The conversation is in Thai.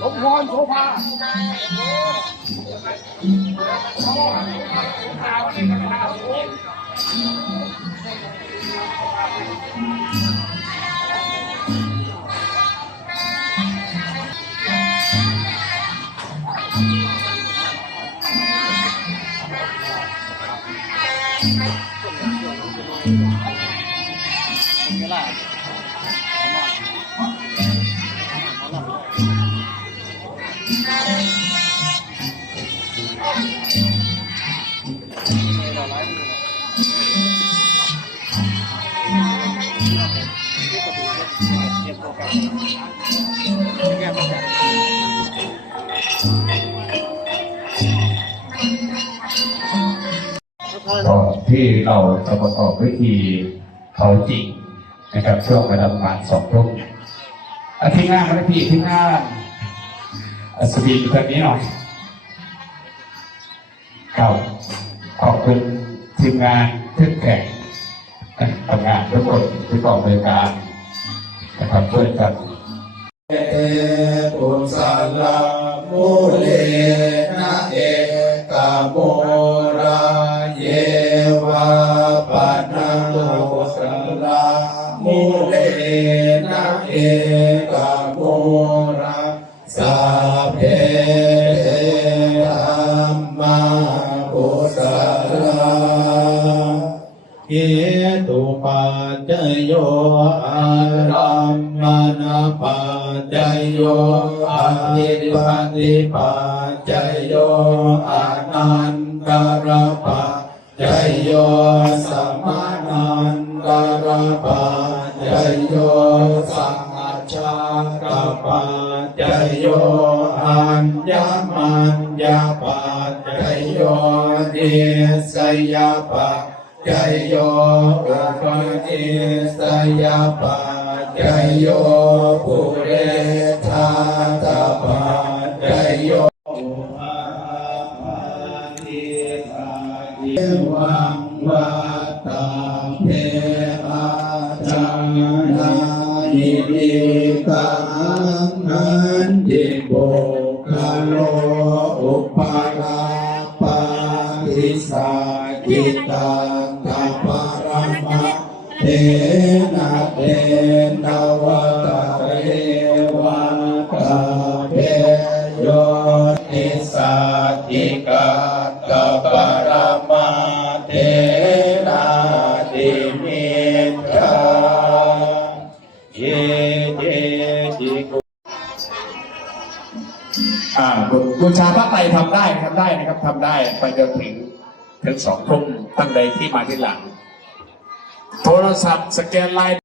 สมพรโสภา ก่อนที่เราจะประกอบพิธีเผาจริง นะครับช่วงเวลาประมาณสองทุ่มอาทิตย์หน้าครับพี่อาทิตย์หน้าอัศวินคนนี้หน่อยครับขอบคุณทีมงานทุกแข่งทำงานทุกคนที่กองบริการนะครับช่วยกัน เลนะเอกาโมราสัพเพธรรมาปุสาลาเหตุปัจจโยอารัมมณปัจจโยอาทิปฏิปัจจโยอานันตรปัจจโยสัมานันตรปัจ จโยสังฆชากปัจจโยอัญญมัญญปัจจโยเดสยปัจจโยอุปนิสยปัจจโยปุเรธาตปัจจโยอุปาทิสานิวังวัตตาเพ นานิริกังนันติโบคาโลอุปาลาปาติสากิตังกัปารมะเทนะเทนวะตาเร อ่าบูชาพระไตรทำได้ทำได้นะครับทำได้ไปจนถึงถึงสองทุ่มตั้งใดที่มาที่หลัง โทรศัพท์สแกนไลน์